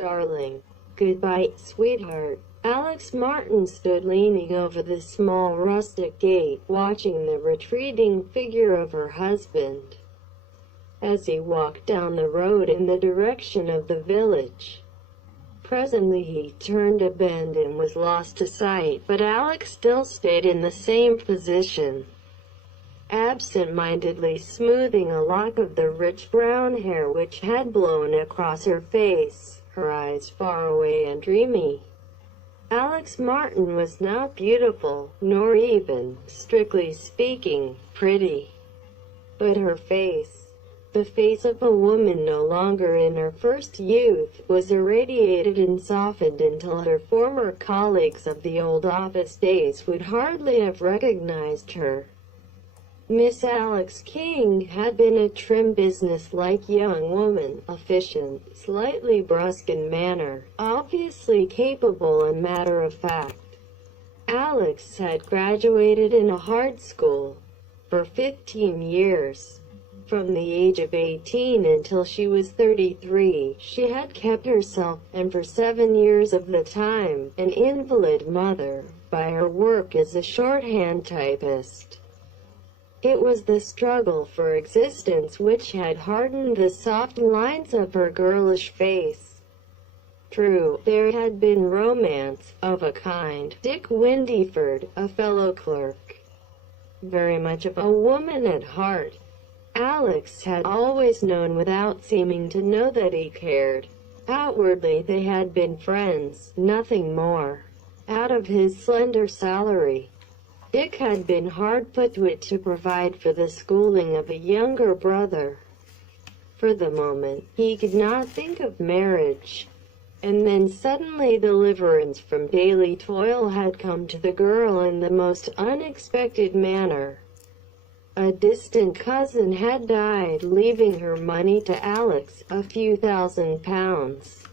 Darling. Goodbye, sweetheart. Alex Martin stood leaning over the small rustic gate, watching the retreating figure of her husband as he walked down the road in the direction of the village. Presently he turned a bend and was lost to sight, but Alex still stayed in the same position, absent-mindedly smoothing a lock of the rich brown hair which had blown across her face, her eyes far away and dreamy. Alex Martin was not beautiful, nor even, strictly speaking, pretty. But her face, the face of a woman no longer in her first youth, was irradiated and softened until her former colleagues of the old office days would hardly have recognized her. Miss Alex King had been a trim business-like young woman, efficient, slightly brusque in manner, obviously capable and matter-of-fact. Alex had graduated in a hard school. For 15 years, from the age of 18 until she was 33, she had kept herself, and for 7 years of the time, an invalid mother, by her work as a shorthand typist. It was the struggle for existence which had hardened the soft lines of her girlish face. True, there had been romance, of a kind. Dick Windyford, a fellow clerk, very much of a woman at heart. Alex had always known without seeming to know that he cared. Outwardly they had been friends, nothing more. Out of his slender salary, Dick had been hard put to it to provide for the schooling of a younger brother. For the moment, he could not think of marriage. And then suddenly deliverance from daily toil had come to the girl in the most unexpected manner. A distant cousin had died, leaving her money to Alex, a few £1,000s.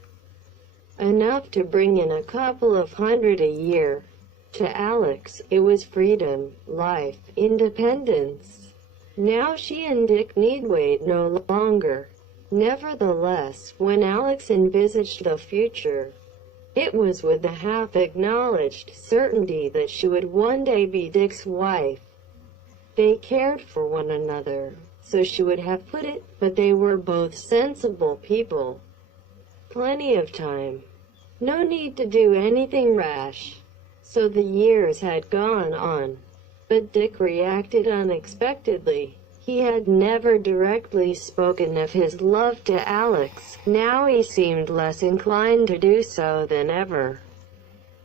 Enough to bring in a couple of hundred a year. To Alex, it was freedom, life, independence. Now she and Dick need wait no longer. Nevertheless, when Alex envisaged the future, it was with the half-acknowledged certainty that she would one day be Dick's wife. They cared for one another, so she would have put it, but they were both sensible people. Plenty of time. No need to do anything rash. So the years had gone on. But Dick reacted unexpectedly. He had never directly spoken of his love to Alex. Now he seemed less inclined to do so than ever.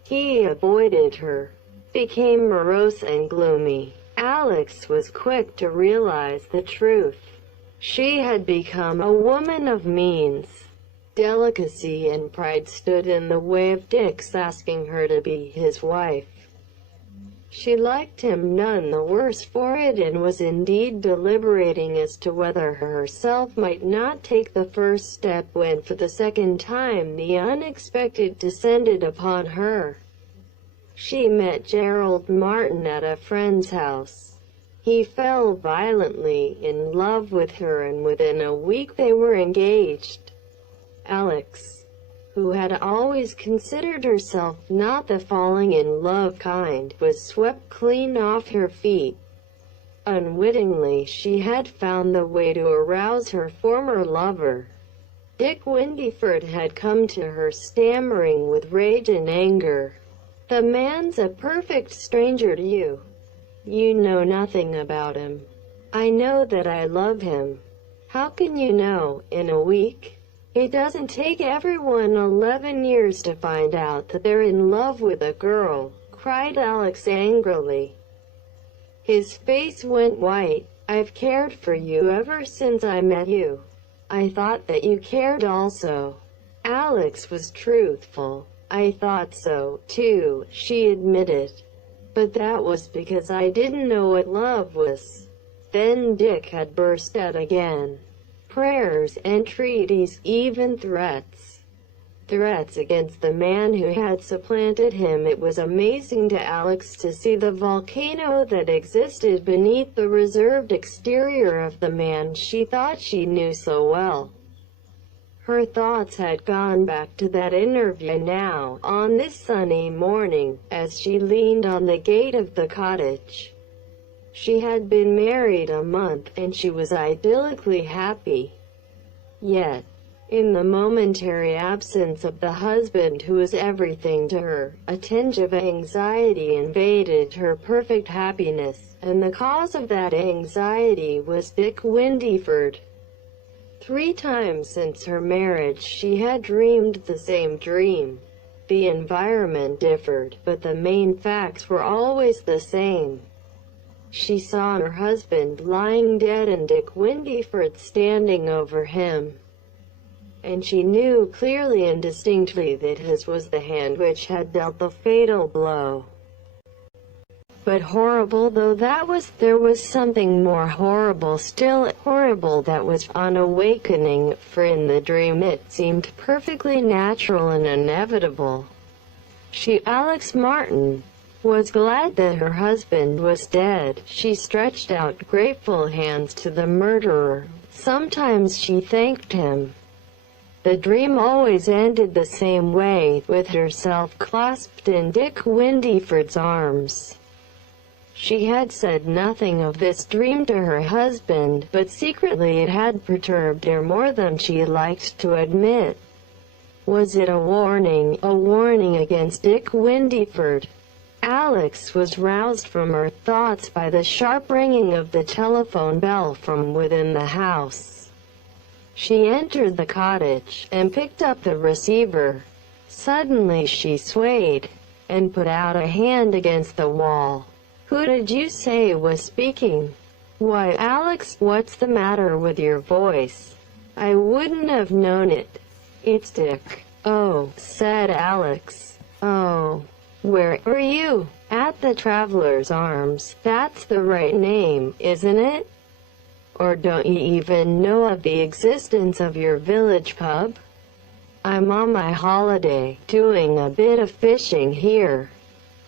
He avoided her, became morose and gloomy. Alex was quick to realize the truth. She had become a woman of means. Delicacy and pride stood in the way of Dick's asking her to be his wife. She liked him none the worse for it, and was indeed deliberating as to whether herself might not take the first step when for the second time the unexpected descended upon her. She met Gerald Martin at a friend's house. He fell violently in love with her, and within a week they were engaged. Alex, who had always considered herself not the falling in love kind, was swept clean off her feet. Unwittingly she had found the way to arouse her former lover. Dick Windyford had come to her stammering with rage and anger. "The man's a perfect stranger to you. You know nothing about him. I know that I love him." "How can you know, in a week? It doesn't take everyone 11 years to find out that they're in love with a girl," cried Alex angrily. His face went white. "I've cared for you ever since I met you. I thought that you cared also." Alex was truthful. "I thought so, too," she admitted. "But that was because I didn't know what love was." Then Dick had burst out again. Prayers, entreaties, even threats. Threats against the man who had supplanted him. It was amazing to Alex to see the volcano that existed beneath the reserved exterior of the man she thought she knew so well. Her thoughts had gone back to that interview now, on this sunny morning, as she leaned on the gate of the cottage. She had been married a month, and she was idyllically happy. Yet, in the momentary absence of the husband who was everything to her, a tinge of anxiety invaded her perfect happiness, and the cause of that anxiety was Dick Windyford. 3 times since her marriage she had dreamed the same dream. The environment differed, but the main facts were always the same. She saw her husband lying dead and Dick Windyford standing over him. And she knew clearly and distinctly that his was the hand which had dealt the fatal blow. But horrible though that was, there was something more horrible still, horrible that was on awakening, for in the dream it seemed perfectly natural and inevitable. She, Alex Martin, was glad that her husband was dead. She stretched out grateful hands to the murderer. Sometimes she thanked him. The dream always ended the same way, with herself clasped in Dick Windyford's arms. She had said nothing of this dream to her husband, but secretly it had perturbed her more than she liked to admit. Was it a warning against Dick Windyford? Alex was roused from her thoughts by the sharp ringing of the telephone bell from within the house. She entered the cottage, and picked up the receiver. Suddenly she swayed, and put out a hand against the wall. "Who did you say was speaking?" "Why, Alex, what's the matter with your voice? I wouldn't have known it. It's Dick." "Oh," said Alex. "Oh. Where are you?" "At the Traveler's Arms. That's the right name, isn't it? Or don't you even know of the existence of your village pub?" "I'm on my holiday, doing a bit of fishing here.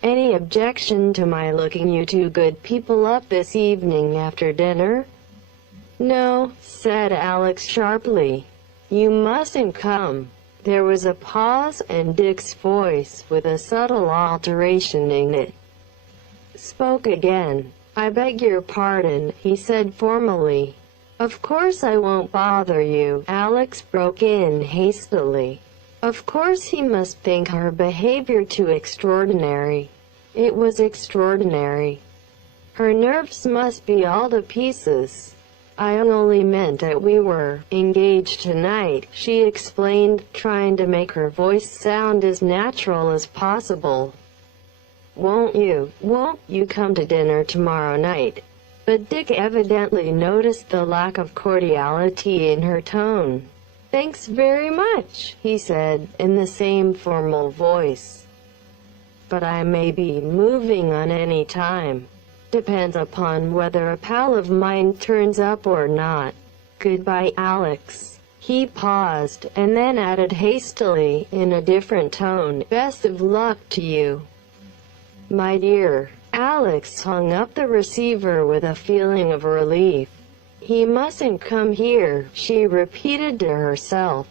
Any objection to my looking you two good people up this evening after dinner?" "No," said Alex sharply. "You mustn't come." There was a pause, and Dick's voice, with a subtle alteration in it, spoke again. "I beg your pardon," he said formally. "Of course I won't bother you," Alex broke in hastily. Of course he must think her behavior too extraordinary. It was extraordinary. Her nerves must be all to pieces. "I only meant that we were engaged tonight," she explained, trying to make her voice sound as natural as possible. Won't you come to dinner tomorrow night?" But Dick evidently noticed the lack of cordiality in her tone. "Thanks very much," he said, in the same formal voice. "But I may be moving on any time. Depends upon whether a pal of mine turns up or not. Goodbye, Alex." He paused, and then added hastily, in a different tone, "Best of luck to you, my dear." Alex hung up the receiver with a feeling of relief. "He mustn't come here," she repeated to herself.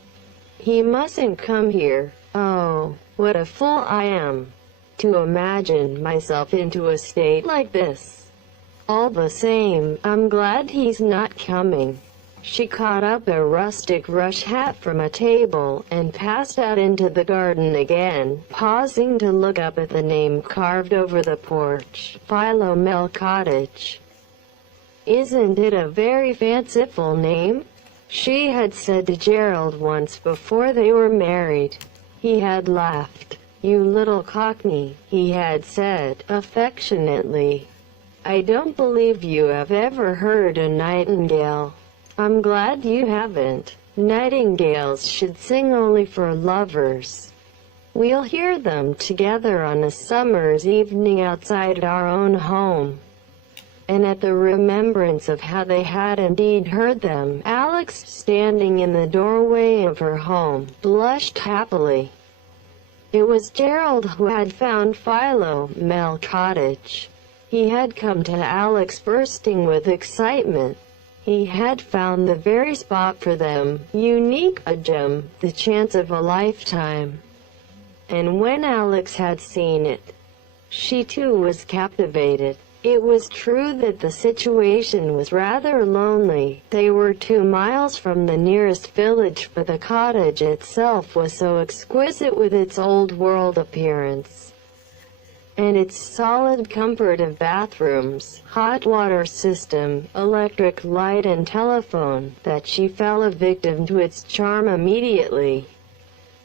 "He mustn't come here. Oh, what a fool I am, to imagine myself into a state like this. All the same, I'm glad he's not coming." She caught up a rustic rush hat from a table, and passed out into the garden again, pausing to look up at the name carved over the porch, Philomel Cottage. "Isn't it a very fanciful name?" she had said to Gerald once before they were married. He had laughed. "You little cockney," he had said, affectionately. "I don't believe you have ever heard a nightingale." "I'm glad you haven't. Nightingales should sing only for lovers. We'll hear them together on a summer's evening outside our own home." And at the remembrance of how they had indeed heard them, Alex, standing in the doorway of her home, blushed happily. It was Gerald who had found Philomel Cottage. He had come to Alex bursting with excitement. He had found the very spot for them, unique, a gem, the chance of a lifetime. And when Alex had seen it, she too was captivated. It was true that the situation was rather lonely. They were 2 miles from the nearest village, but the cottage itself was so exquisite with its old-world appearance and its solid comfort of bathrooms, hot water system, electric light and telephone, that she fell a victim to its charm immediately.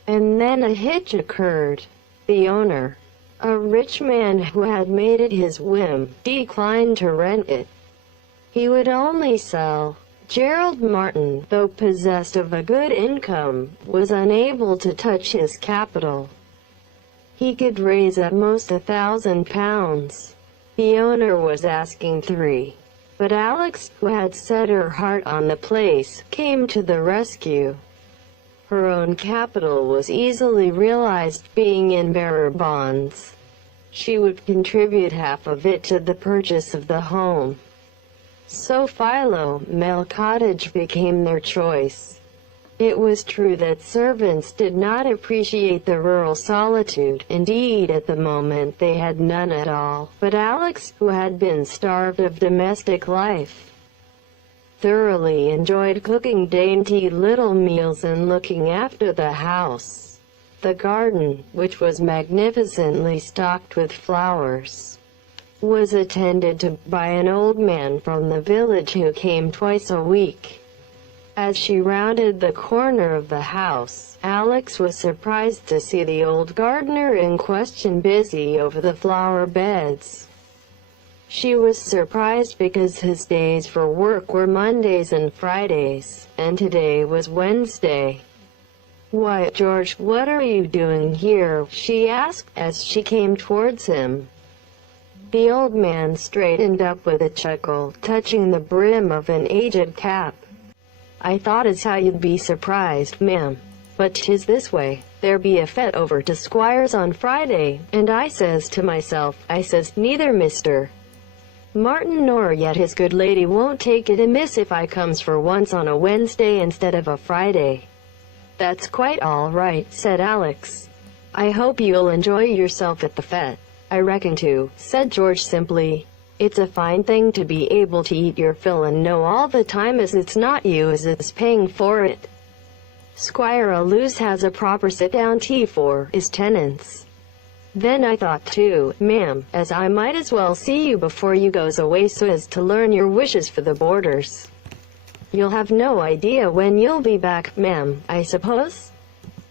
And then a hitch occurred. The owner, a rich man who had made it his whim, declined to rent it. He would only sell. Gerald Martin, though possessed of a good income, was unable to touch his capital. He could raise at most £1,000. The owner was asking 3. But Alex, who had set her heart on the place, came to the rescue. Her own capital was easily realized, being in bearer bonds. She would contribute half of it to the purchase of the home. So Philomel cottage became their choice. It was true that servants did not appreciate the rural solitude. Indeed, at the moment they had none at all. But Alex, who had been starved of domestic life, thoroughly enjoyed cooking dainty little meals and looking after the house. The garden, which was magnificently stocked with flowers, was attended to by an old man from the village who came twice a week. As she rounded the corner of the house, Alex was surprised to see the old gardener in question busy over the flower beds. She was surprised because his days for work were Mondays and Fridays, and today was Wednesday. "Why, George, what are you doing here?" she asked, as she came towards him. The old man straightened up with a chuckle, touching the brim of an aged cap. "I thought as how you'd be surprised, ma'am. But 'tis this way. There be a fete over to Squire's on Friday, and I says to myself, I says, neither Mr. Martin nor yet his good lady won't take it amiss if I comes for once on a Wednesday instead of a Friday." "That's quite all right," said Alex. "I hope you'll enjoy yourself at the fete." "I reckon to," said George simply. "It's a fine thing to be able to eat your fill and know all the time as it's not you as is paying for it. Squire Alous has a proper sit-down tea for his tenants." Then I thought too, ma'am, as I might as well see you before you goes away so as to learn your wishes for the boarders. You'll have no idea when you'll be back, ma'am, I suppose?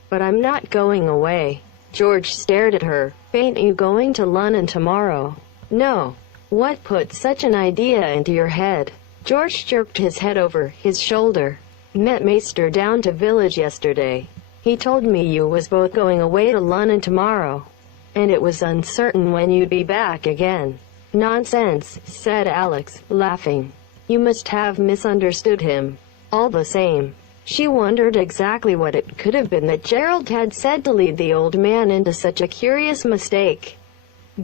"But I'm not going away." George stared at her. "Ain't you going to London tomorrow?" "No." "What put such an idea into your head?" George jerked his head over his shoulder. "Met Maester down to village yesterday. He told me you was both going away to London tomorrow, and it was uncertain when you'd be back again." "Nonsense," said Alex, laughing. "You must have misunderstood him." All the same, she wondered exactly what it could have been that Gerald had said to lead the old man into such a curious mistake.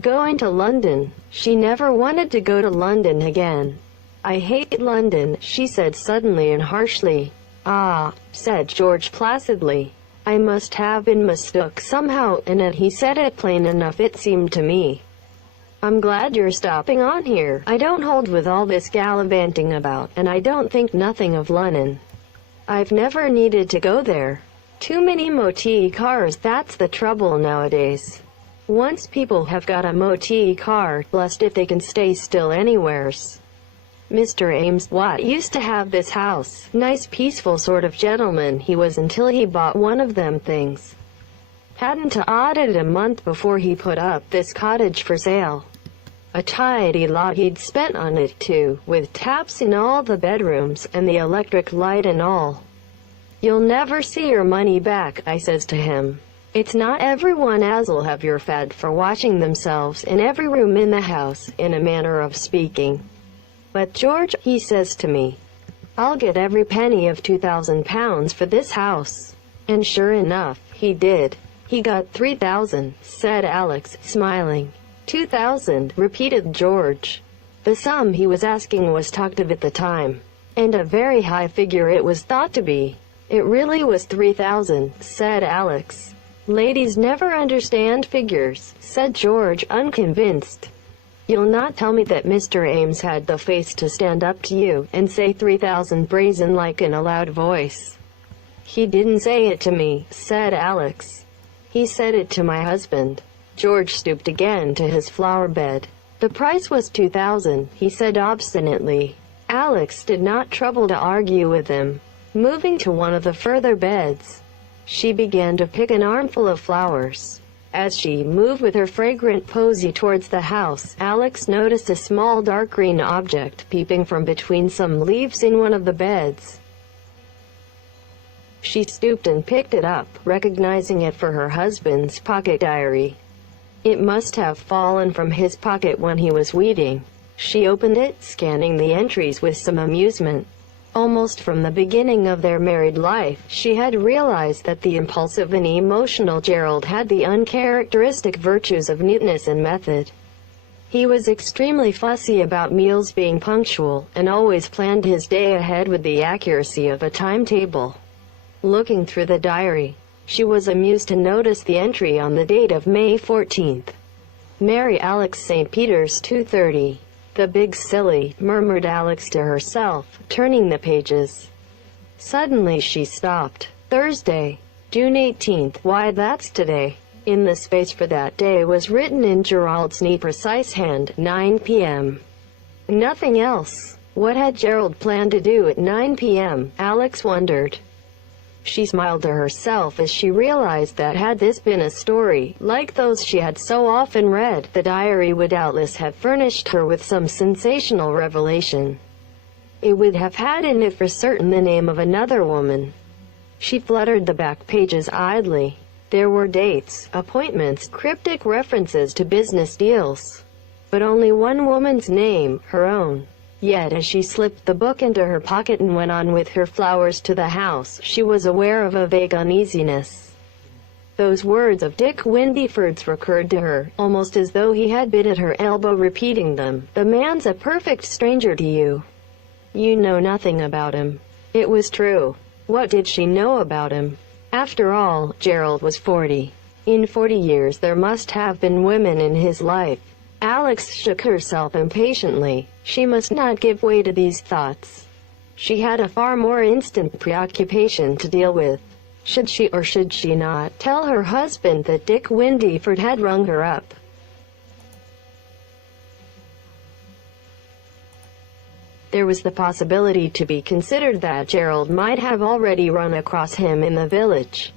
Going to London. She never wanted to go to London again. "I hate London," she said suddenly and harshly. "Ah," said George placidly. "I must have been mistook somehow," and he said it plain enough it seemed to me. "I'm glad you're stopping on here. I don't hold with all this gallivanting about, and I don't think nothing of London. I've never needed to go there. Too many motor cars, that's the trouble nowadays. Once people have got a motor car, blessed if they can stay still anywheres. Mr. Ames, what, used to have this house. Nice peaceful sort of gentleman he was until he bought one of them things. Hadn't odded a month before he put up this cottage for sale. A tidy lot he'd spent on it too, with taps in all the bedrooms, and the electric light and all. 'You'll never see your money back,' I says to him. 'It's not everyone as'll have your fad for washing themselves in every room in the house, in a manner of speaking. But George,' he says to me, 'I'll get every penny of £2,000 for this house.' And sure enough, he did. He got 3,000, said Alex, smiling. 2,000, repeated George. The sum he was asking was talked of at the time. And a very high figure it was thought to be. It really was 3,000, said Alex. Ladies never understand figures, said George, unconvinced. You'll not tell me that Mr. Ames had the face to stand up to you and say 3,000 brazen like in a loud voice. He didn't say it to me, said Alex. He said it to my husband. George stooped again to his flower bed. The price was 2,000, he said obstinately. Alex did not trouble to argue with him. Moving to one of the further beds, she began to pick an armful of flowers. As she moved with her fragrant posy towards the house, Alex noticed a small dark green object peeping from between some leaves in one of the beds. She stooped and picked it up, recognizing it for her husband's pocket diary. It must have fallen from his pocket when he was weeding. She opened it, scanning the entries with some amusement. Almost from the beginning of their married life, she had realized that the impulsive and emotional Gerald had the uncharacteristic virtues of neatness and method. He was extremely fussy about meals being punctual, and always planned his day ahead with the accuracy of a timetable. Looking through the diary, she was amused to notice the entry on the date of May 14th. Mary Alex St. Peter's 2:30. The big silly, murmured Alex to herself, turning the pages. Suddenly she stopped. Thursday, June 18th. Why, that's today. In the space for that day was written in Gerald's neat, precise hand, 9 p.m. Nothing else. What had Gerald planned to do at 9 p.m., Alex wondered. She smiled to herself as she realized that had this been a story, like those she had so often read, the diary would doubtless have furnished her with some sensational revelation. It would have had in it for certain the name of another woman. She fluttered the back pages idly. There were dates, appointments, cryptic references to business deals. But only one woman's name, her own. Yet as she slipped the book into her pocket and went on with her flowers to the house, she was aware of a vague uneasiness. Those words of Dick Windyford's recurred to her, almost as though he had been at her elbow repeating them. The man's a perfect stranger to you. You know nothing about him. It was true. What did she know about him? After all, Gerald was 40. In 40 years there must have been women in his life. Alex shook herself impatiently. She must not give way to these thoughts. She had a far more instant preoccupation to deal with. Should she or should she not tell her husband that Dick Windyford had rung her up? There was the possibility to be considered that Gerald might have already run across him in the village.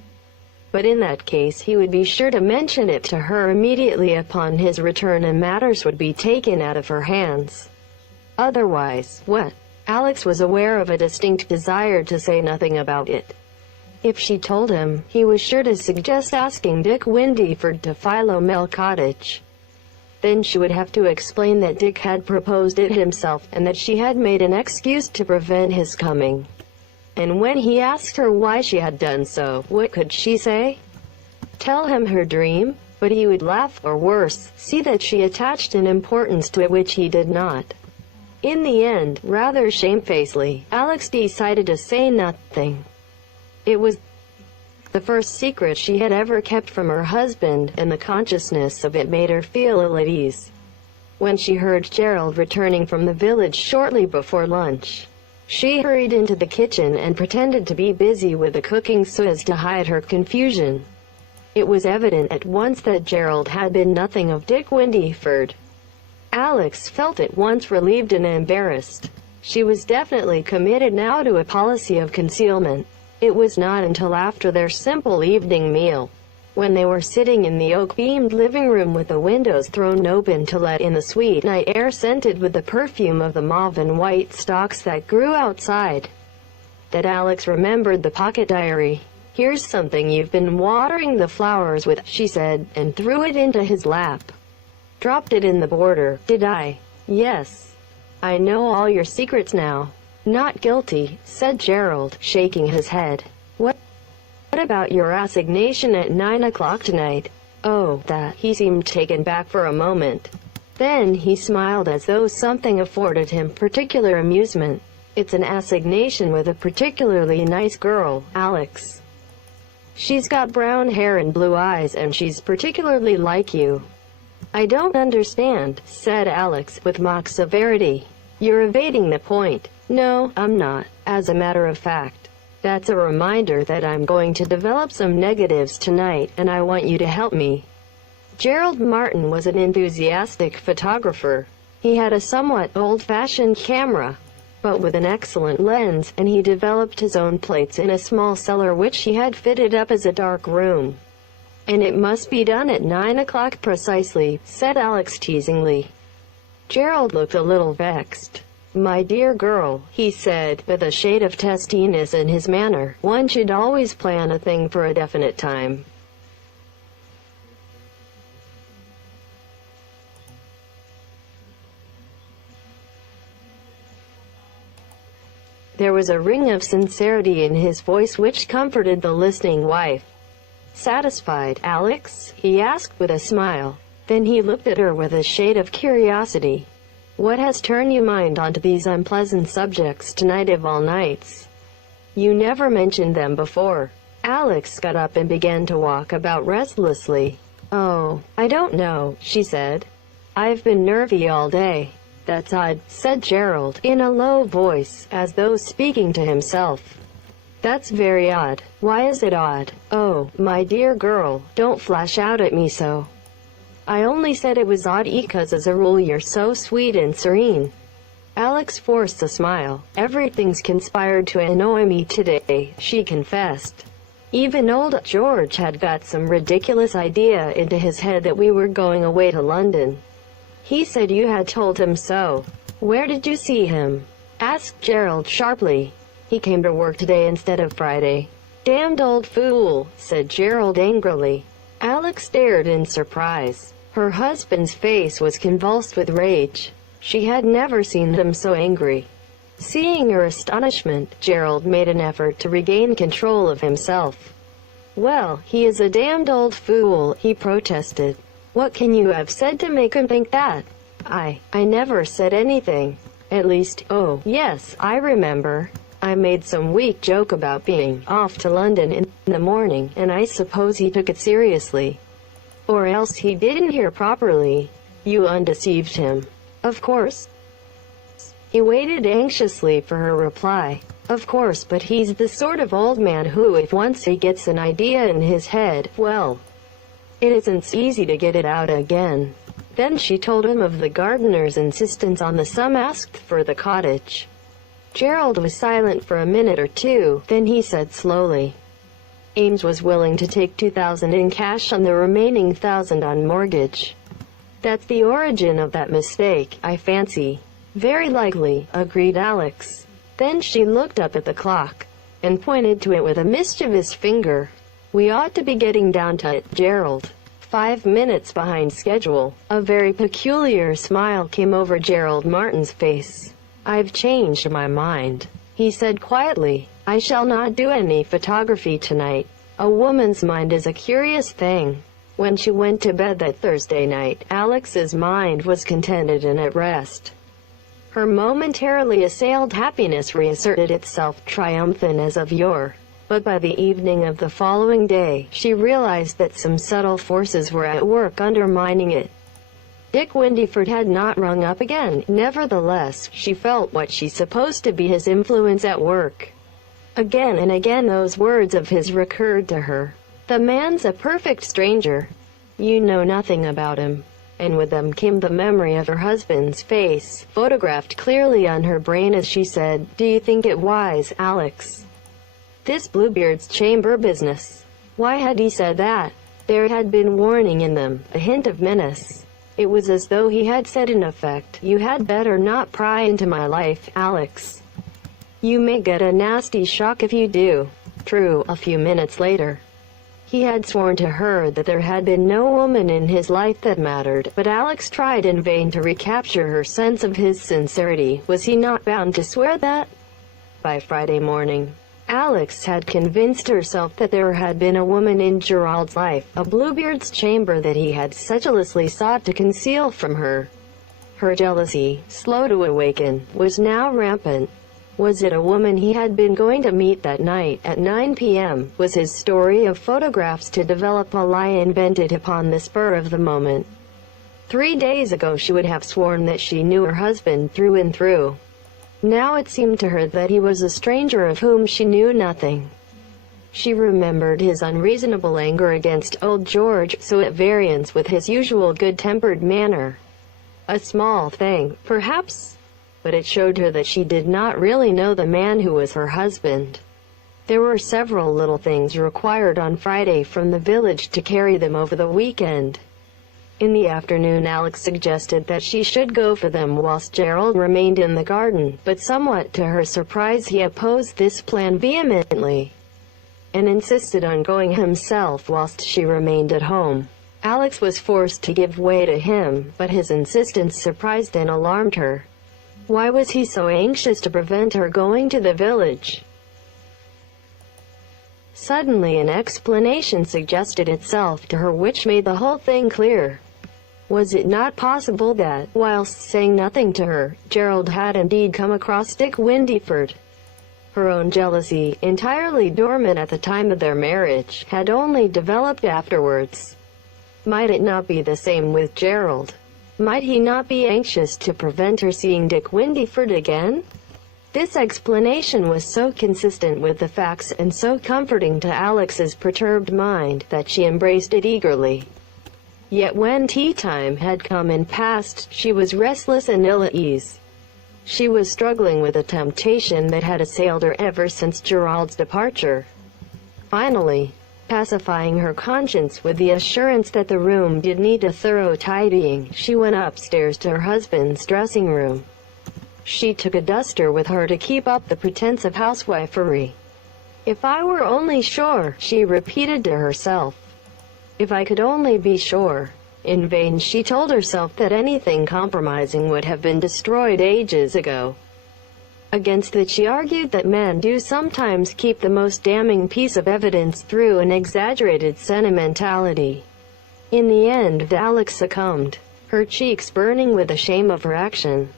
But in that case he would be sure to mention it to her immediately upon his return and matters would be taken out of her hands. Otherwise, what? Alex was aware of a distinct desire to say nothing about it. If she told him, he was sure to suggest asking Dick Windyford to Philomel cottage. Then she would have to explain that Dick had proposed it himself, and that she had made an excuse to prevent his coming. And when he asked her why she had done so, what could she say? Tell him her dream? But he would laugh, or worse, see that she attached an importance to it which he did not. In the end, rather shamefacedly, Alex decided to say nothing. It was the first secret she had ever kept from her husband, and the consciousness of it made her feel ill at ease. When she heard Gerald returning from the village shortly before lunch, she hurried into the kitchen and pretended to be busy with the cooking so as to hide her confusion. It was evident at once that Gerald had been nothing of Dick Windyford. Alex felt at once relieved and embarrassed. She was definitely committed now to a policy of concealment. It was not until after their simple evening meal, when they were sitting in the oak-beamed living room with the windows thrown open to let in the sweet night air scented with the perfume of the mauve and white stalks that grew outside, that Alex remembered the pocket diary. "Here's something you've been watering the flowers with," she said, and threw it into his lap. "Dropped it in the border, did I?" "Yes. I know all your secrets now." "Not guilty," said Gerald, shaking his head. What about your assignation at 9 o'clock tonight?" "Oh, that." He seemed taken back for a moment. Then he smiled as though something afforded him particular amusement. It's an assignation with a particularly nice girl, Alex. She's got brown hair and blue eyes, and she's particularly like you." "I don't understand," said Alex, with mock severity. "You're evading the point." "No, I'm not. As a matter of fact, that's a reminder that I'm going to develop some negatives tonight, and I want you to help me." Gerald Martin was an enthusiastic photographer. He had a somewhat old-fashioned camera, but with an excellent lens, and he developed his own plates in a small cellar which he had fitted up as a dark room. "And it must be done at 9 o'clock precisely," said Alex teasingly. Gerald looked a little vexed. "My dear girl," he said, with a shade of testiness in his manner, "one should always plan a thing for a definite time." There was a ring of sincerity in his voice which comforted the listening wife. "Satisfied, Alex?" he asked with a smile. Then he looked at her with a shade of curiosity. "What has turned your mind onto these unpleasant subjects tonight of all nights? You never mentioned them before." Alex got up and began to walk about restlessly. "Oh, I don't know," she said. "I've been nervy all day." "That's odd," said Gerald, in a low voice, as though speaking to himself. "That's very odd." "Why is it odd?" "Oh, my dear girl, don't flash out at me so. I only said it was odd because as a rule you're so sweet and serene." Alex forced a smile. "Everything's conspired to annoy me today," she confessed. "Even old George had got some ridiculous idea into his head that we were going away to London. He said you had told him so." "Where did you see him?" asked Gerald sharply. "He came to work today instead of Friday." "Damned old fool," said Gerald angrily. Alex stared in surprise. Her husband's face was convulsed with rage. She had never seen him so angry. Seeing her astonishment, Gerald made an effort to regain control of himself. "Well, he is a damned old fool," he protested. "What can you have said to make him think that?" I never said anything. At least, oh, yes, I remember. I made some weak joke about being off to London in the morning, and I suppose he took it seriously. Or else he didn't hear properly. You undeceived him. Of course." He waited anxiously for her reply. "Of course, but he's the sort of old man who, if once he gets an idea in his head, well, it isn't easy to get it out again." Then she told him of the gardener's insistence on the sum asked for the cottage. Gerald was silent for a minute or two, then he said slowly, "Ames was willing to take 2,000 in cash on the remaining 1,000 on mortgage. That's the origin of that mistake, I fancy." "Very likely," agreed Alex. Then she looked up at the clock, and pointed to it with a mischievous finger. "We ought to be getting down to it, Gerald. 5 minutes behind schedule." A very peculiar smile came over Gerald Martin's face. "I've changed my mind," he said quietly. "I shall not do any photography tonight." A woman's mind is a curious thing. When she went to bed that Thursday night, Alex's mind was contented and at rest. Her momentarily assailed happiness reasserted itself triumphant as of yore. But by the evening of the following day, she realized that some subtle forces were at work undermining it. Dick Windyford had not rung up again. Nevertheless, she felt what she supposed to be his influence at work. Again and again those words of his recurred to her. "The man's a perfect stranger. You know nothing about him." And with them came the memory of her husband's face, photographed clearly on her brain as she said, "Do you think it wise, Alex? This Bluebeard's chamber business?" Why had he said that? There had been warning in them, a hint of menace. It was as though he had said in effect, "You had better not pry into my life, Alex. You may get a nasty shock if you do." True, a few minutes later, he had sworn to her that there had been no woman in his life that mattered, but Alex tried in vain to recapture her sense of his sincerity. Was he not bound to swear that? By Friday morning, Alex had convinced herself that there had been a woman in Gerald's life, a Bluebeard's chamber that he had sedulously sought to conceal from her. Her jealousy, slow to awaken, was now rampant. Was it a woman he had been going to meet that night at 9 p.m.? Was his story of photographs to develop a lie invented upon the spur of the moment? 3 days ago she would have sworn that she knew her husband through and through. Now it seemed to her that he was a stranger of whom she knew nothing. She remembered his unreasonable anger against old George, so at variance with his usual good-tempered manner. A small thing, perhaps, but it showed her that she did not really know the man who was her husband. There were several little things required on Friday from the village to carry them over the weekend. In the afternoon Alex suggested that she should go for them whilst Gerald remained in the garden, but somewhat to her surprise he opposed this plan vehemently, and insisted on going himself whilst she remained at home. Alex was forced to give way to him, but his insistence surprised and alarmed her. Why was he so anxious to prevent her going to the village? Suddenly an explanation suggested itself to her which made the whole thing clear. Was it not possible that, whilst saying nothing to her, Gerald had indeed come across Dick Windyford? Her own jealousy, entirely dormant at the time of their marriage, had only developed afterwards. Might it not be the same with Gerald? Might he not be anxious to prevent her seeing Dick Windyford again? This explanation was so consistent with the facts and so comforting to Alex's perturbed mind that she embraced it eagerly. Yet when tea time had come and passed, she was restless and ill at ease. She was struggling with a temptation that had assailed her ever since Gerald's departure. Finally, pacifying her conscience with the assurance that the room did need a thorough tidying, she went upstairs to her husband's dressing room. She took a duster with her to keep up the pretense of housewifery. "If I were only sure," she repeated to herself. "If I could only be sure." In vain she told herself that anything compromising would have been destroyed ages ago. Against that she argued that men do sometimes keep the most damning piece of evidence through an exaggerated sentimentality. In the end Alex succumbed, her cheeks burning with the shame of her action.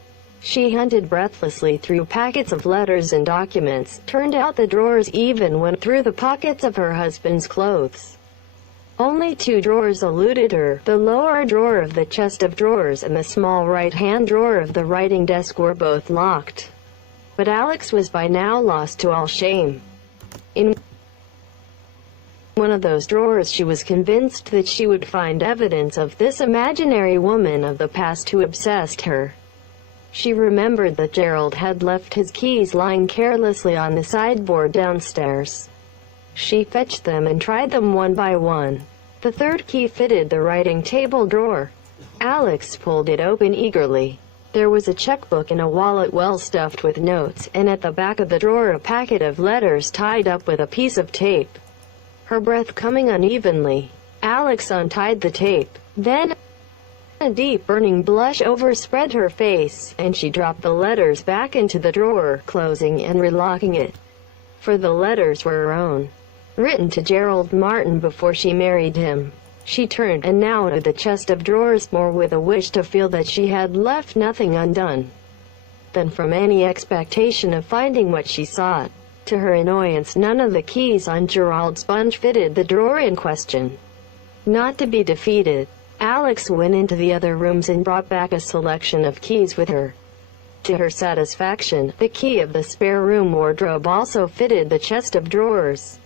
She hunted breathlessly through packets of letters and documents, turned out the drawers, even went through the pockets of her husband's clothes. Only 2 drawers eluded her. The lower drawer of the chest of drawers and the small right-hand drawer of the writing desk were both locked. But Alex was by now lost to all shame. In one of those drawers she was convinced that she would find evidence of this imaginary woman of the past who obsessed her. She remembered that Gerald had left his keys lying carelessly on the sideboard downstairs. She fetched them and tried them one by one. The 3rd key fitted the writing table drawer. Alex pulled it open eagerly. There was a checkbook in a wallet well stuffed with notes, and at the back of the drawer a packet of letters tied up with a piece of tape. Her breath coming unevenly, Alex untied the tape. Then a deep burning blush overspread her face, and she dropped the letters back into the drawer, closing and relocking it. For the letters were her own, written to Gerald Martin before she married him. She turned and now to the chest of drawers more with a wish to feel that she had left nothing undone than from any expectation of finding what she sought. To her annoyance, none of the keys on Gerald's bunch fitted the drawer in question. Not to be defeated, Alex went into the other rooms and brought back a selection of keys with her. To her satisfaction, the key of the spare room wardrobe also fitted the chest of drawers.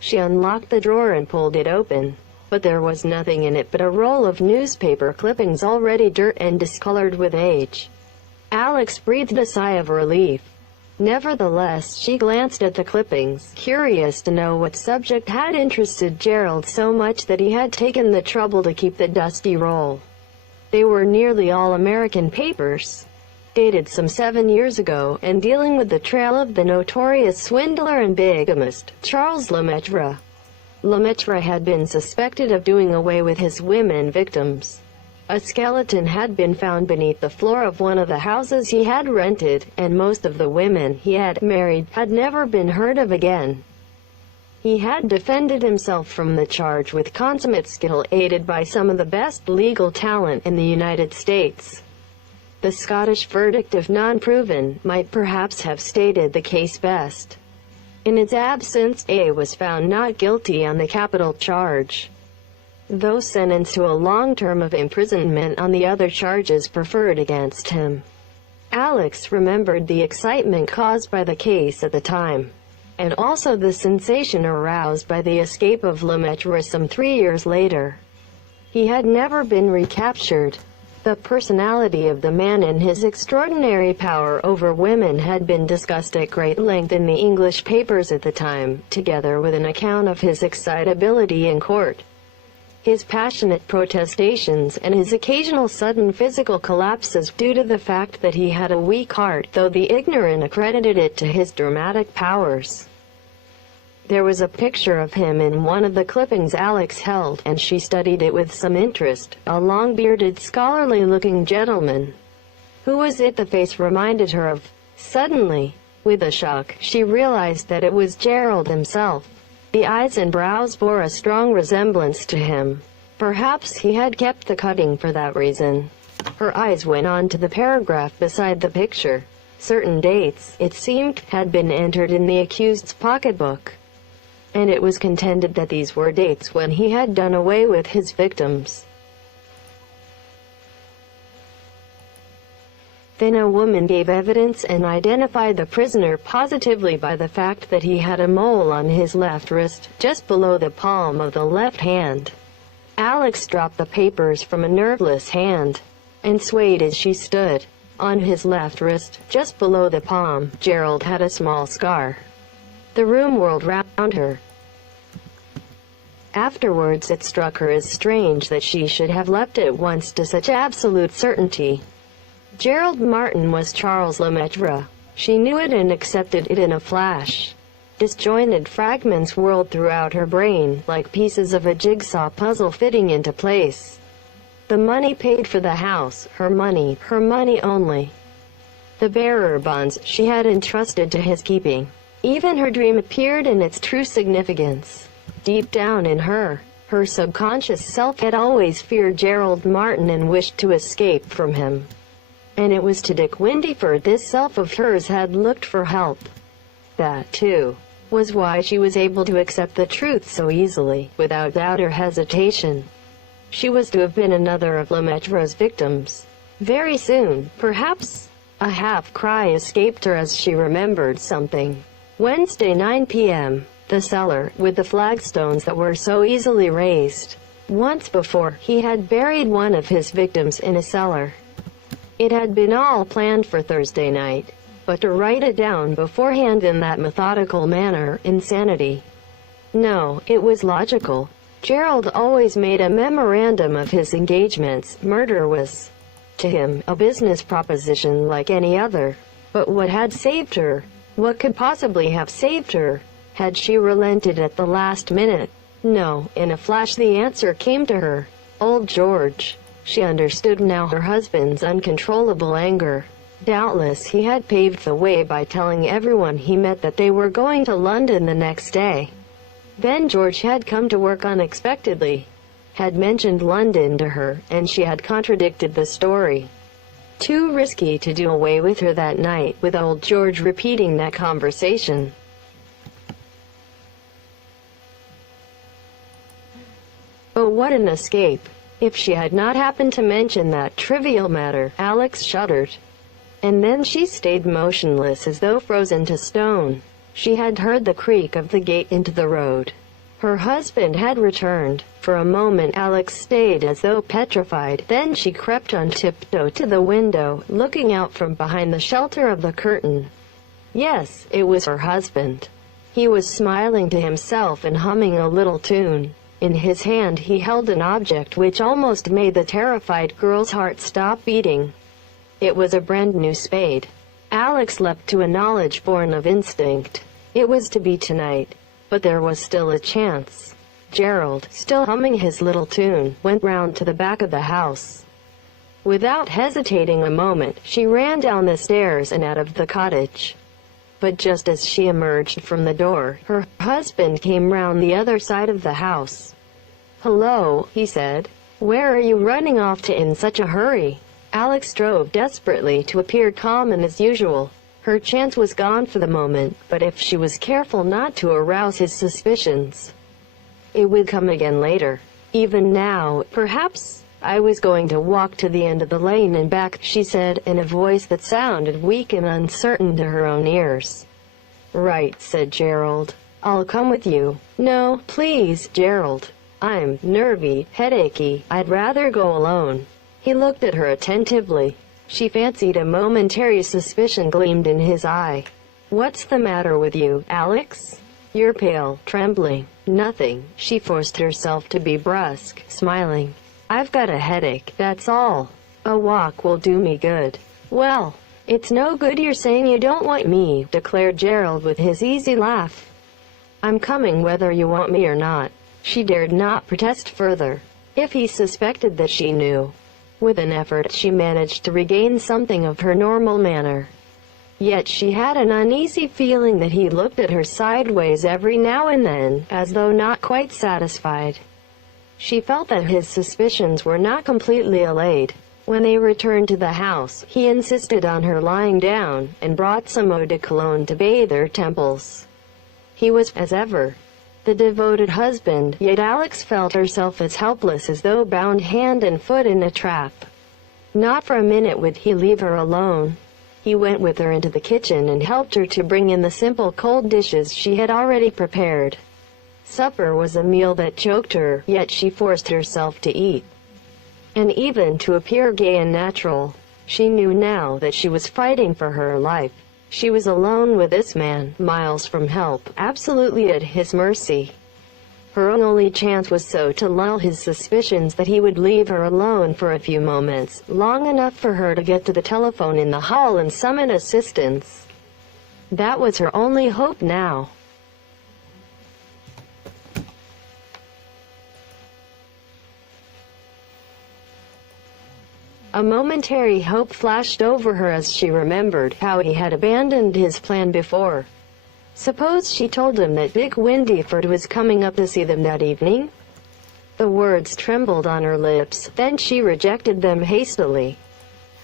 She unlocked the drawer and pulled it open, but there was nothing in it but a roll of newspaper clippings already dirt and discolored with age. Alex breathed a sigh of relief. Nevertheless, she glanced at the clippings, curious to know what subject had interested Gerald so much that he had taken the trouble to keep the dusty roll. They were nearly all American papers, dated some 7 years ago, and dealing with the trail of the notorious swindler and bigamist, Charles Lemaitre. Lemaitre had been suspected of doing away with his women victims. A skeleton had been found beneath the floor of one of the houses he had rented, and most of the women he had married had never been heard of again. He had defended himself from the charge with consummate skill, aided by some of the best legal talent in the United States. The Scottish verdict, if non-proven, might perhaps have stated the case best. In its absence, A was found not guilty on the capital charge, though sentenced to a long term of imprisonment on the other charges preferred against him. Alex remembered the excitement caused by the case at the time, and also the sensation aroused by the escape of Lemaitre some 3 years later. He had never been recaptured. The personality of the man and his extraordinary power over women had been discussed at great length in the English papers at the time, together with an account of his excitability in court, his passionate protestations, and his occasional sudden physical collapses due to the fact that he had a weak heart, though the ignorant accredited it to his dramatic powers. There was a picture of him in one of the clippings Alex held, and she studied it with some interest. A long-bearded, scholarly-looking gentleman. Who was it? The face reminded her of. Suddenly, with a shock, she realized that it was Gerald himself. The eyes and brows bore a strong resemblance to him. Perhaps he had kept the cutting for that reason. Her eyes went on to the paragraph beside the picture. Certain dates, it seemed, had been entered in the accused's pocketbook, and it was contended that these were dates when he had done away with his victims. Then a woman gave evidence and identified the prisoner positively by the fact that he had a mole on his left wrist, just below the palm of the left hand. Alex dropped the papers from a nerveless hand, and swayed as she stood. On his left wrist, just below the palm, Gerald had a small scar. The room whirled round her. Afterwards it struck her as strange that she should have leapt at once to such absolute certainty. Gerald Martin was Charles Lemaitre. She knew it and accepted it in a flash. Disjointed fragments whirled throughout her brain, like pieces of a jigsaw puzzle fitting into place. The money paid for the house, her money only. The bearer bonds she had entrusted to his keeping. Even her dream appeared in its true significance. Deep down in her, her subconscious self had always feared Gerald Martin and wished to escape from him. And it was to Dick Windyford this self of hers had looked for help. That, too, was why she was able to accept the truth so easily, without doubt or hesitation. She was to have been another of Lemaitre's victims. Very soon, perhaps. A half-cry escaped her as she remembered something. Wednesday 9 p.m. The cellar, with the flagstones that were so easily raised. Once before, he had buried one of his victims in a cellar. It had been all planned for Thursday night, but to write it down beforehand in that methodical manner, insanity. No, it was logical. Gerald always made a memorandum of his engagements. Murder was, to him, a business proposition like any other. But what had saved her? What could possibly have saved her? Had she relented at the last minute? No. In a flash the answer came to her. Old George. She understood now her husband's uncontrollable anger. Doubtless he had paved the way by telling everyone he met that they were going to London the next day. Then George had come to work unexpectedly, had mentioned London to her, and she had contradicted the story. Too risky to do away with her that night, with old George repeating that conversation. But what an escape! If she had not happened to mention that trivial matter, Alex shuddered. And then she stayed motionless as though frozen to stone. She had heard the creak of the gate into the road. Her husband had returned. For a moment Alex stayed as though petrified. Then she crept on tiptoe to the window, looking out from behind the shelter of the curtain. Yes, it was her husband. He was smiling to himself and humming a little tune. In his hand he held an object which almost made the terrified girl's heart stop beating. It was a brand-new spade. Alex leapt to a knowledge born of instinct. It was to be tonight. But there was still a chance. Gerald, still humming his little tune, went round to the back of the house. Without hesitating a moment, she ran down the stairs and out of the cottage. But just as she emerged from the door, her husband came round the other side of the house. "Hello," he said. "Where are you running off to in such a hurry?" Alex strove desperately to appear calm and as usual. Her chance was gone for the moment, but if she was careful not to arouse his suspicions, it would come again later. Even now, perhaps. I was going to walk to the end of the lane and back, she said, in a voice that sounded weak and uncertain to her own ears. Right, said Gerald. I'll come with you. No, please, Gerald. I'm nervy, headachy. I'd rather go alone. He looked at her attentively. She fancied a momentary suspicion gleamed in his eye. What's the matter with you, Alex? You're pale, trembling. Nothing. She forced herself to be brusque, smiling. I've got a headache, that's all. A walk will do me good. Well, it's no good you're saying you don't want me, declared Gerald with his easy laugh. I'm coming whether you want me or not. She dared not protest further. If he suspected that she knew. With an effort she managed to regain something of her normal manner. Yet she had an uneasy feeling that he looked at her sideways every now and then, as though not quite satisfied. She felt that his suspicions were not completely allayed. When they returned to the house, he insisted on her lying down, and brought some eau de cologne to bathe her temples. He was, as ever, the devoted husband, yet Alex felt herself as helpless as though bound hand and foot in a trap. Not for a minute would he leave her alone. He went with her into the kitchen and helped her to bring in the simple cold dishes she had already prepared. Supper was a meal that choked her, yet she forced herself to eat. And even to appear gay and natural, she knew now that she was fighting for her life. She was alone with this man, miles from help, absolutely at his mercy. Her only chance was so to lull his suspicions that he would leave her alone for a few moments, long enough for her to get to the telephone in the hall and summon assistance. That was her only hope now. A momentary hope flashed over her as she remembered how he had abandoned his plan before. Suppose she told him that Dick Windyford was coming up to see them that evening? The words trembled on her lips, then she rejected them hastily.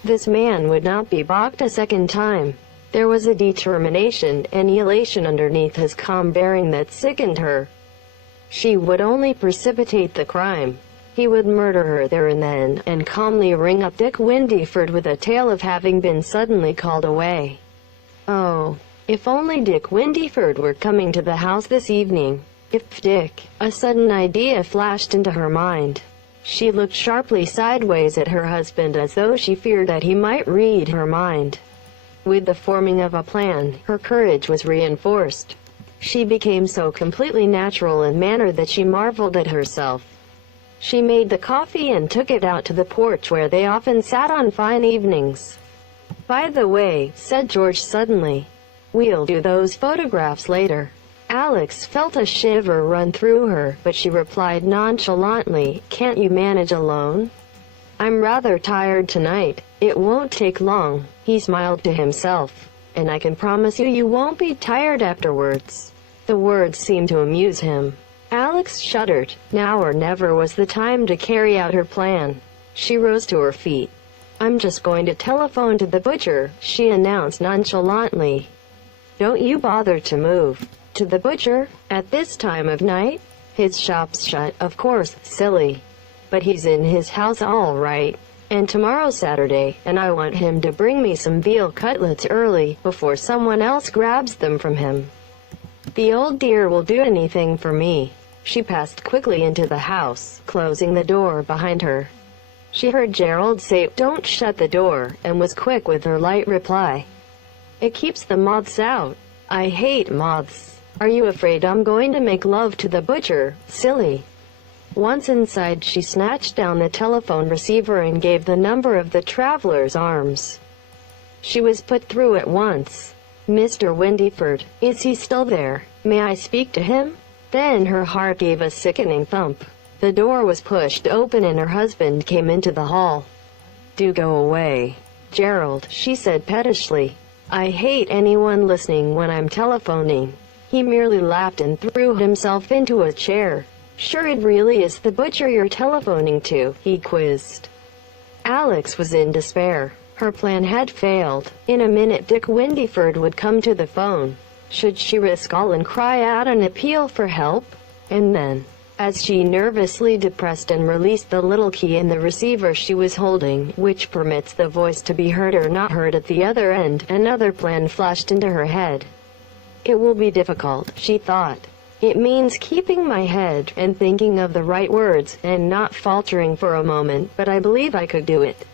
This man would not be balked a second time. There was a determination, an elation underneath his calm bearing that sickened her. She would only precipitate the crime. He would murder her there and then, and calmly ring up Dick Windyford with a tale of having been suddenly called away. Oh, if only Dick Windyford were coming to the house this evening. If Dick... A sudden idea flashed into her mind. She looked sharply sideways at her husband as though she feared that he might read her mind. With the forming of a plan, her courage was reinforced. She became so completely natural in manner that she marveled at herself. She made the coffee and took it out to the porch where they often sat on fine evenings. By the way, said George suddenly, we'll do those photographs later. Alex felt a shiver run through her, but she replied nonchalantly, can't you manage alone? I'm rather tired tonight. It won't take long. He smiled to himself. And I can promise you won't be tired afterwards. The words seemed to amuse him. Alex shuddered. Now or never was the time to carry out her plan. She rose to her feet. I'm just going to telephone to the butcher, she announced nonchalantly. Don't you bother to move. To the butcher? At this time of night? His shop's shut, of course, silly. But he's in his house all right. And tomorrow's Saturday, and I want him to bring me some veal cutlets early, before someone else grabs them from him. The old dear will do anything for me. She passed quickly into the house, closing the door behind her. She heard Gerald say, don't shut the door, and was quick with her light reply. It keeps the moths out. I hate moths. Are you afraid I'm going to make love to the butcher, silly? Once inside, she snatched down the telephone receiver and gave the number of the Traveler's Arms. She was put through at once. Mr. Windyford, is he still there? May I speak to him? Then her heart gave a sickening thump. The door was pushed open and her husband came into the hall. Do go away, Gerald, she said pettishly. I hate anyone listening when I'm telephoning. He merely laughed and threw himself into a chair. Sure it really is the butcher you're telephoning to, he quizzed. Alex was in despair. Her plan had failed. In a minute Dick Windyford would come to the phone. Should she risk all and cry out an appeal for help? And then, as she nervously depressed and released the little key in the receiver she was holding, which permits the voice to be heard or not heard at the other end, another plan flashed into her head. It will be difficult, she thought. It means keeping my head and thinking of the right words and not faltering for a moment, but I believe I could do it.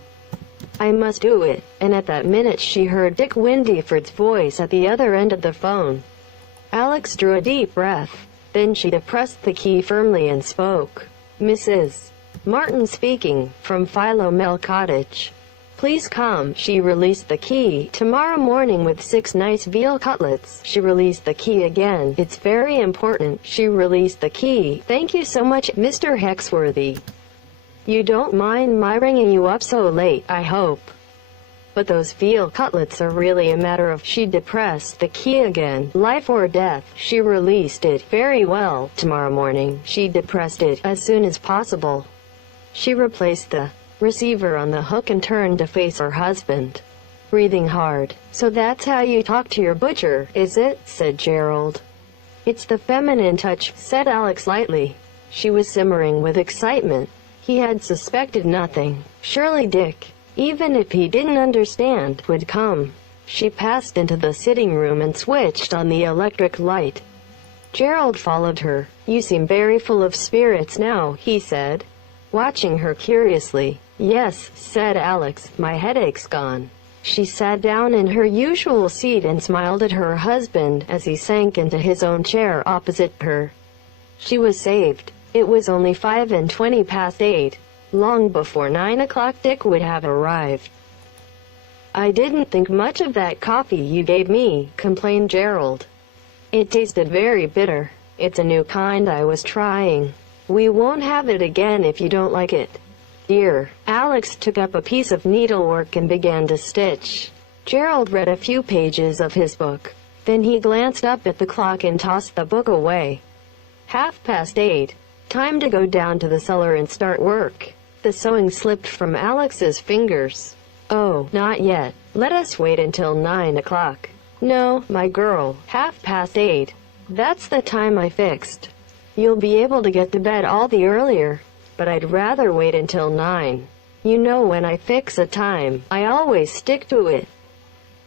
I must do it. And at that minute she heard Dick Windyford's voice at the other end of the phone. Alex drew a deep breath. Then she depressed the key firmly and spoke. Mrs. Martin speaking, from Philomel Cottage. Please come. She released the key. Tomorrow morning with 6 nice veal cutlets. She released the key again. It's very important. She released the key. Thank you so much, Mr. Hexworthy. You don't mind my ringing you up so late, I hope. But those veal cutlets are really a matter of... She depressed the key again. Life or death. She released it. Very well. Tomorrow morning. She depressed it as soon as possible. She replaced the receiver on the hook and turned to face her husband, breathing hard. So that's how you talk to your butcher, is it? Said Gerald. It's the feminine touch, said Alex lightly. She was simmering with excitement. He had suspected nothing. Surely Dick, even if he didn't understand, would come. She passed into the sitting room and switched on the electric light. Gerald followed her. You seem very full of spirits now, he said, watching her curiously. Yes, said Alex, my headache's gone. She sat down in her usual seat and smiled at her husband as he sank into his own chair opposite her. She was saved. It was only 8:20. Long before 9 o'clock Dick would have arrived. I didn't think much of that coffee you gave me, complained Gerald. It tasted very bitter. It's a new kind I was trying. We won't have it again if you don't like it. Dear. Alex took up a piece of needlework and began to stitch. Gerald read a few pages of his book. Then he glanced up at the clock and tossed the book away. 8:30. Time to go down to the cellar and start work. The sewing slipped from Alex's fingers. Oh, not yet. Let us wait until 9 o'clock. No, my girl, 8:30. That's the time I fixed. You'll be able to get to bed all the earlier, but I'd rather wait until 9. You know when I fix a time, I always stick to it.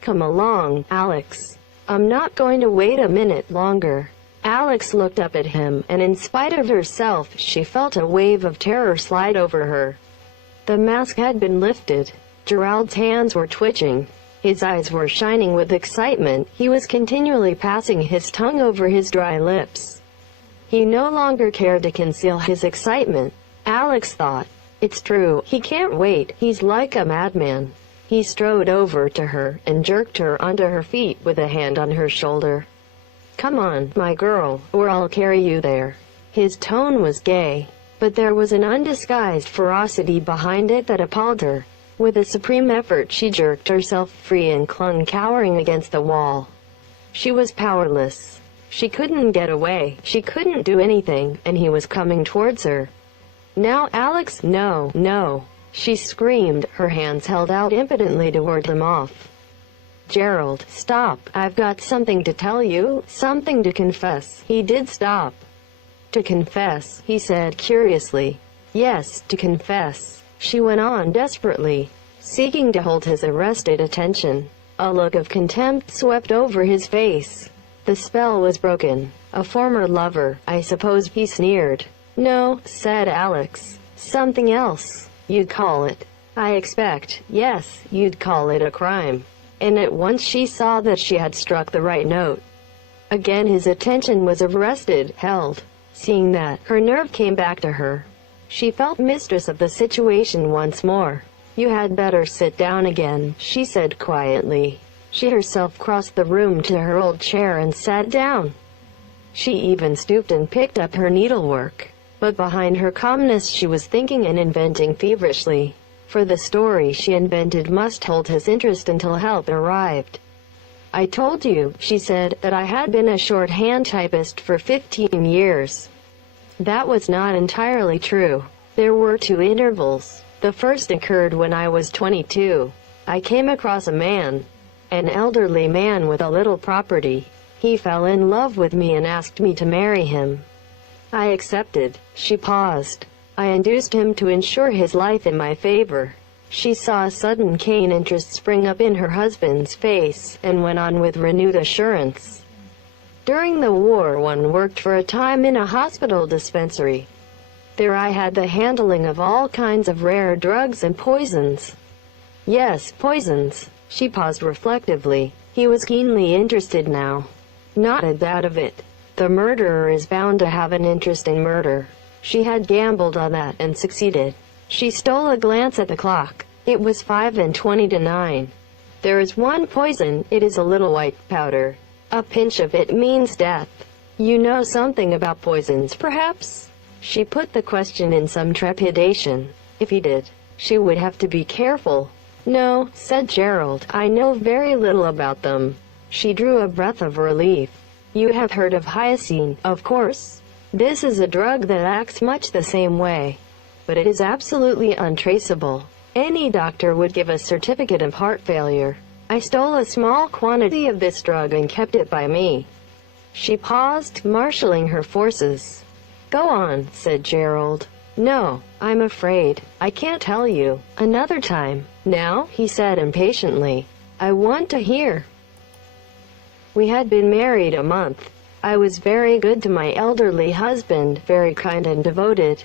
Come along, Alex. I'm not going to wait a minute longer. Alex looked up at him, and in spite of herself, she felt a wave of terror slide over her. The mask had been lifted. Gerald's hands were twitching. His eyes were shining with excitement. He was continually passing his tongue over his dry lips. He no longer cared to conceal his excitement. Alex thought, it's true, he can't wait, he's like a madman. He strode over to her and jerked her onto her feet with a hand on her shoulder. Come on, my girl, or I'll carry you there. His tone was gay, but there was an undisguised ferocity behind it that appalled her. With a supreme effort she jerked herself free and clung cowering against the wall. She was powerless. She couldn't get away, she couldn't do anything, and he was coming towards her. Now, Alex, no, no, she screamed, her hands held out impotently to ward him off. Gerald, stop, I've got something to tell you, something to confess. He did stop. To confess, he said curiously. Yes, to confess, she went on desperately, seeking to hold his arrested attention. A look of contempt swept over his face. The spell was broken. A former lover, I suppose, he sneered. No, said Alex. Something else. You'd call it. I expect, yes, you'd call it a crime. And at once she saw that she had struck the right note. Again his attention was arrested, held. Seeing that, her nerve came back to her. She felt mistress of the situation once more. You had better sit down again, she said quietly. She herself crossed the room to her old chair and sat down. She even stooped and picked up her needlework. But behind her calmness she was thinking and inventing feverishly. For the story she invented must hold his interest until help arrived. I told you, she said, that I had been a shorthand typist for 15 years. That was not entirely true. There were 2 intervals. The first occurred when I was 22. I came across a man, an elderly man with a little property. He fell in love with me and asked me to marry him. I accepted. She paused. I induced him to insure his life in my favor. She saw a sudden keen interest spring up in her husband's face, and went on with renewed assurance. During the war, one worked for a time in a hospital dispensary. There I had the handling of all kinds of rare drugs and poisons. Yes, poisons. She paused reflectively. He was keenly interested now. Not a doubt of it. The murderer is bound to have an interest in murder. She had gambled on that and succeeded. She stole a glance at the clock. It was 5:20 to 9. There is one poison. It is a little white powder. A pinch of it means death. You know something about poisons, perhaps? She put the question in some trepidation. If he did, she would have to be careful. No, said Gerald, I know very little about them. She drew a breath of relief. You have heard of hyoscine, of course. This is a drug that acts much the same way, but it is absolutely untraceable. Any doctor would give a certificate of heart failure. I stole a small quantity of this drug and kept it by me. She paused, marshalling her forces. Go on, said Gerald. No, I'm afraid. I can't tell you. Another time. Now, he said impatiently. I want to hear. We had been married a month. I was very good to my elderly husband, very kind and devoted.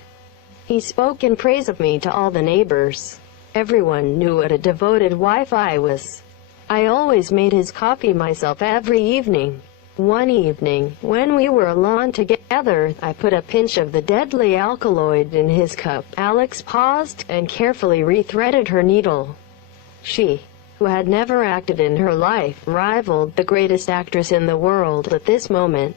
He spoke in praise of me to all the neighbors. Everyone knew what a devoted wife I was. I always made his coffee myself every evening. One evening, when we were alone together, I put a pinch of the deadly alkaloid in his cup. Alex paused and carefully rethreaded her needle. She, who had never acted in her life, rivaled the greatest actress in the world at this moment.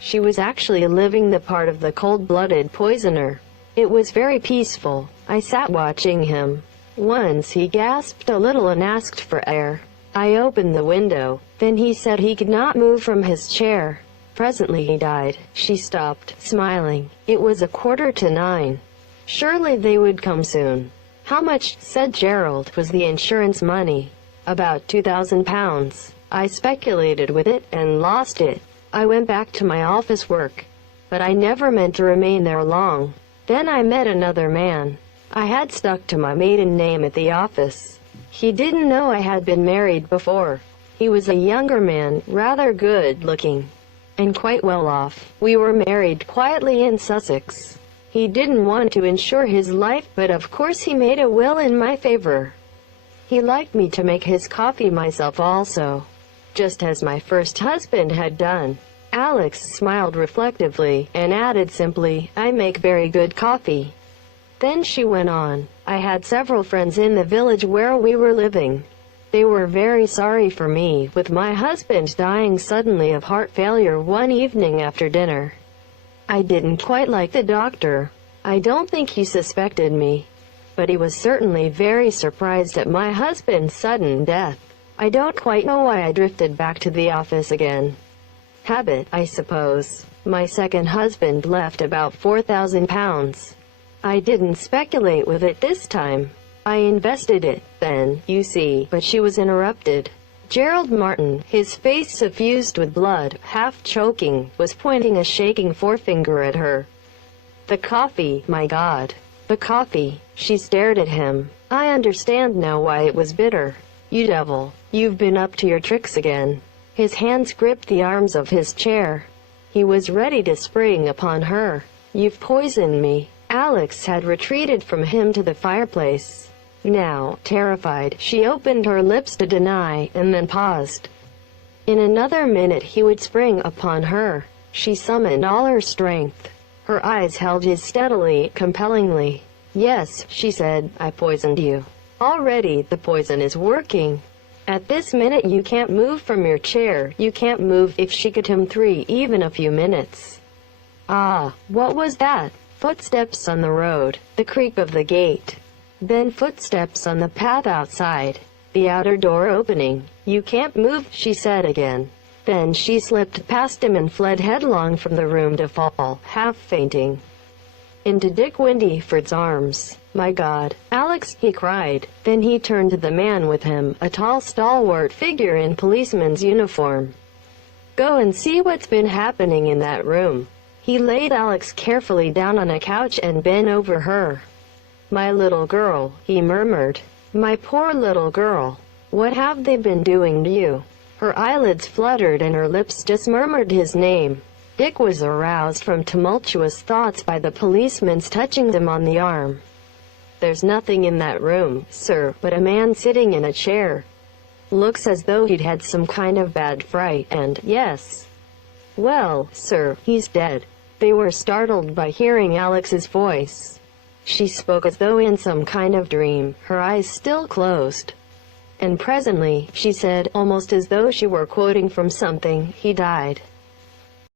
She was actually living the part of the cold-blooded poisoner. It was very peaceful. I sat watching him. Once he gasped a little and asked for air. I opened the window. Then he said he could not move from his chair. Presently he died. She stopped, smiling. It was 8:45. Surely they would come soon. How much, said Gerald, was the insurance money? About £2,000. I speculated with it and lost it. I went back to my office work. But I never meant to remain there long. Then I met another man. I had stuck to my maiden name at the office. He didn't know I had been married before. He was a younger man, rather good-looking, and quite well off. We were married quietly in Sussex. He didn't want to insure his life, but of course he made a will in my favor. He liked me to make his coffee myself also, just as my first husband had done. Alex smiled reflectively, and added simply, I make very good coffee. Then she went on, I had several friends in the village where we were living. They were very sorry for me, with my husband dying suddenly of heart failure one evening after dinner. I didn't quite like the doctor. I don't think he suspected me, but he was certainly very surprised at my husband's sudden death. I don't quite know why I drifted back to the office again. Habit, I suppose. My second husband left about £4,000. I didn't speculate with it this time. I invested it, then, you see, but she was interrupted. Gerald Martin, his face suffused with blood, half choking, was pointing a shaking forefinger at her. The coffee, my God. The coffee. She stared at him. I understand now why it was bitter. You devil. You've been up to your tricks again. His hands gripped the arms of his chair. He was ready to spring upon her. You've poisoned me. Alex had retreated from him to the fireplace. Now, terrified, she opened her lips to deny, and then paused. In another minute he would spring upon her. She summoned all her strength. Her eyes held his steadily, compellingly. Yes, she said, I poisoned you. Already, the poison is working. At this minute you can't move from your chair. You can't move. If she could him 3, even a few minutes. Ah, what was that? Footsteps on the road, the creak of the gate. Then footsteps on the path outside, the outer door opening. You can't move, she said again. Then she slipped past him and fled headlong from the room to fall, half fainting. into Dick Windyford's arms. "My God, Alex," he cried. Then he turned to the man with him, a tall, stalwart figure in policeman's uniform. "Go and see what's been happening in that room." He laid Alex carefully down on a couch and bent over her. "My little girl," he murmured. "My poor little girl. What have they been doing to you?" Her eyelids fluttered and her lips just murmured his name. Dick was aroused from tumultuous thoughts by the policeman's touching him on the arm. "There's nothing in that room, sir, but a man sitting in a chair. Looks as though he'd had some kind of bad fright, and, yes. Well, sir, he's dead." They were startled by hearing Alex's voice. She spoke as though in some kind of dream, her eyes still closed. And presently, she said, almost as though she were quoting from something, "He died.